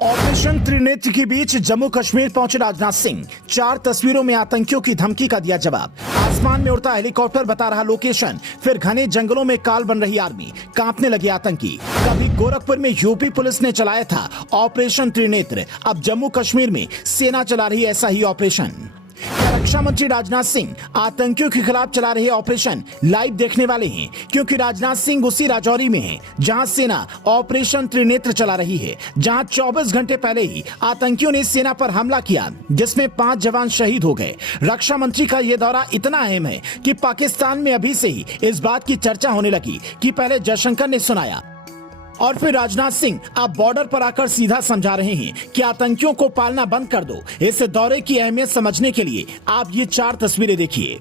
Operation Trinetra के बीच जम्मू कश्मीर पहुंचे राजनाथ सिंह। 4 तस्वीरों में आतंकियों की धमकी का दिया जवाब। आसमान में उड़ता हेलीकॉप्टर बता रहा लोकेशन, फिर घने जंगलों में काल बन रही आर्मी, कांपने लगे आतंकी। कभी गोरखपुर में यूपी पुलिस ने चलाया था ऑपरेशन त्रिनेत्र, अब जम्मू कश्मीर में सेना चला रही ऐसा ही ऑपरेशन। रक्षा मंत्री राजनाथ सिंह आतंकियों के खिलाफ चला रहे ऑपरेशन लाइव देखने वाले हैं, क्योंकि राजनाथ सिंह उसी राजौरी में हैं जहां सेना ऑपरेशन त्रिनेत्र चला रही है, जहां 24 घंटे पहले ही आतंकियों ने सेना पर हमला किया, जिसमें 5 जवान शहीद हो गए। रक्षा मंत्री का यह दौरा इतना अहम है कि पाकिस्तान में अभी से ही इस बात की चर्चा होने लगी कि पहले जयशंकर ने सुनाया और फिर राजनाथ सिंह अब बॉर्डर पर आकर सीधा समझा रहे हैं कि आतंकियों को पालना बंद कर दो। इस दौरे की अहमियत समझने के लिए आप ये 4 तस्वीरें देखिए।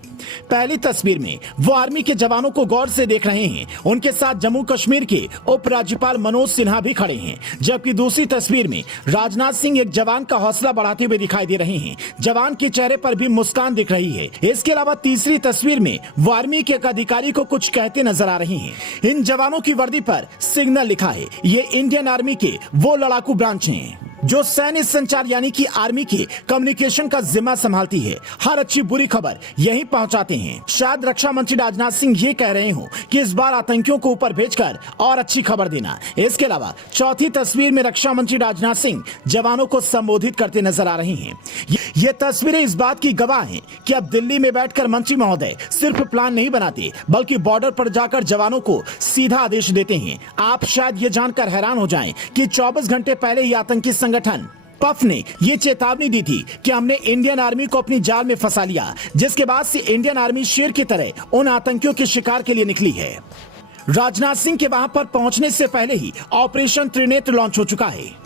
पहली तस्वीर में वो आर्मी के जवानों को गौर से देख रहे हैं, उनके साथ जम्मू कश्मीर के उपराज्यपाल मनोज सिन्हा भी खड़े हैं। जबकि दूसरी तस्वीर में राजनाथ सिंह एक जवान का हौसला बढ़ाते हुए दिखाई दे रहे हैं, जवान के चेहरे पर भी मुस्कान दिख रही है। इसके अलावा तीसरी तस्वीर में वो आर्मी के एक अधिकारी को कुछ कहते नजर आ रहे हैं। इन जवानों की वर्दी पर सिग्नल लिखा है। ये इंडियन आर्मी के वो लड़ाकू ब्रांच हैं जो सैन्य संचार यानी कि आर्मी के कम्युनिकेशन का जिम्मा संभालती है। हर अच्छी बुरी खबर यहीं पहुंचाते हैं। शायद रक्षा मंत्री राजनाथ सिंह ये कह रहे हो कि इस बार आतंकियों को ऊपर भेजकर और अच्छी खबर देना। इसके अलावा चौथी तस्वीर में रक्षा मंत्री राजनाथ सिंह जवानों को संबोधित करते नजर आ रहे हैं। ये तस्वीरें इस बात की गवाह हैं कि अब दिल्ली में बैठकर मंत्री महोदय सिर्फ प्लान नहीं बनाते, बल्कि बॉर्डर पर जाकर जवानों को सीधा आदेश देते हैं। आप शायद ये जानकर हैरान हो जाएं कि 24 घंटे पहले ही आतंकी संगठन पफ ने ये चेतावनी दी थी कि हमने इंडियन आर्मी को अपनी जाल में फंसा लिया, जिसके बाद से इंडियन आर्मी शेर की तरह उन आतंकियों के शिकार के लिए निकली है। राजनाथ सिंह के वहां पर पहुंचने से पहले ही ऑपरेशन त्रिनेत्र लॉन्च हो चुका है।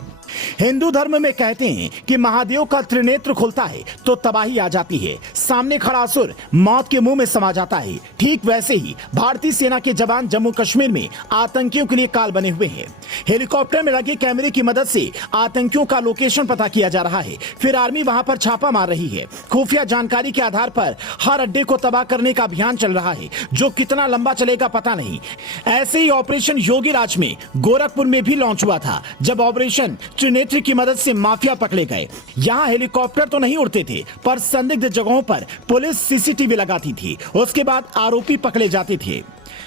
हिंदू धर्म में कहते हैं कि महादेव का त्रिनेत्र खुलता है तो तबाही आ जाती है, सामने खड़ा असुर मौत के मुंह में समा जाता है। ठीक वैसे ही भारतीय सेना के जवान जम्मू कश्मीर में आतंकियों के लिए काल बने हुए हैं। हेलीकॉप्टर में लगे कैमरे की मदद से आतंकियों का लोकेशन पता किया जा रहा है, फिर आर्मी वहां पर छापा मार रही है। खुफिया जानकारी के आधार पर हर अड्डे को तबाह करने का अभियान चल रहा है, जो कितना लंबा चलेगा पता नहीं। ऐसे ही ऑपरेशन योगीराज में गोरखपुर में भी लॉन्च हुआ था, जब ऑपरेशन त्रिनेत्र की मदद से माफिया पकड़े गए। यहाँ हेलीकॉप्टर तो नहीं उड़ते थे, पर संदिग्ध जगहों पर पुलिस सीसीटीवी लगाती थी, उसके बाद आरोपी पकड़े जाते थे।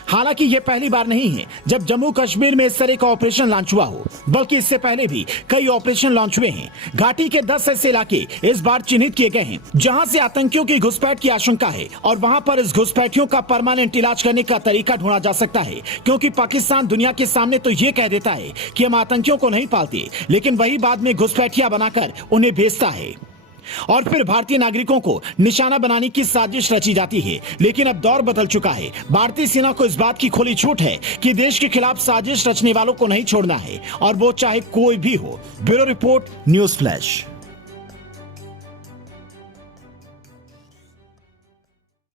हालांकि ये पहली बार नहीं है जब जम्मू कश्मीर में इस तरह का ऑपरेशन लॉन्च हुआ हो, बल्कि इससे पहले भी कई ऑपरेशन लॉन्च हुए हैं। घाटी के 10 ऐसे इलाके इस बार चिन्हित किए गए हैं जहां से आतंकियों की घुसपैठ की आशंका है, और वहां पर इस घुसपैठियों का परमानेंट इलाज करने का तरीका ढूंढा जा सकता है। क्योंकि पाकिस्तान दुनिया के सामने तो ये कह देता है कि हम आतंकियों को नहीं पालते, लेकिन वही बाद में घुसपैठिया बनाकर उन्हें भेजता है और फिर भारतीय नागरिकों को निशाना बनाने की साजिश रची जाती है। लेकिन अब दौर बदल चुका है। भारतीय सेना को इस बात की खुली छूट है कि देश के खिलाफ साजिश रचने वालों को नहीं छोड़ना है, और वो चाहे कोई भी हो। Bureau report, news flash.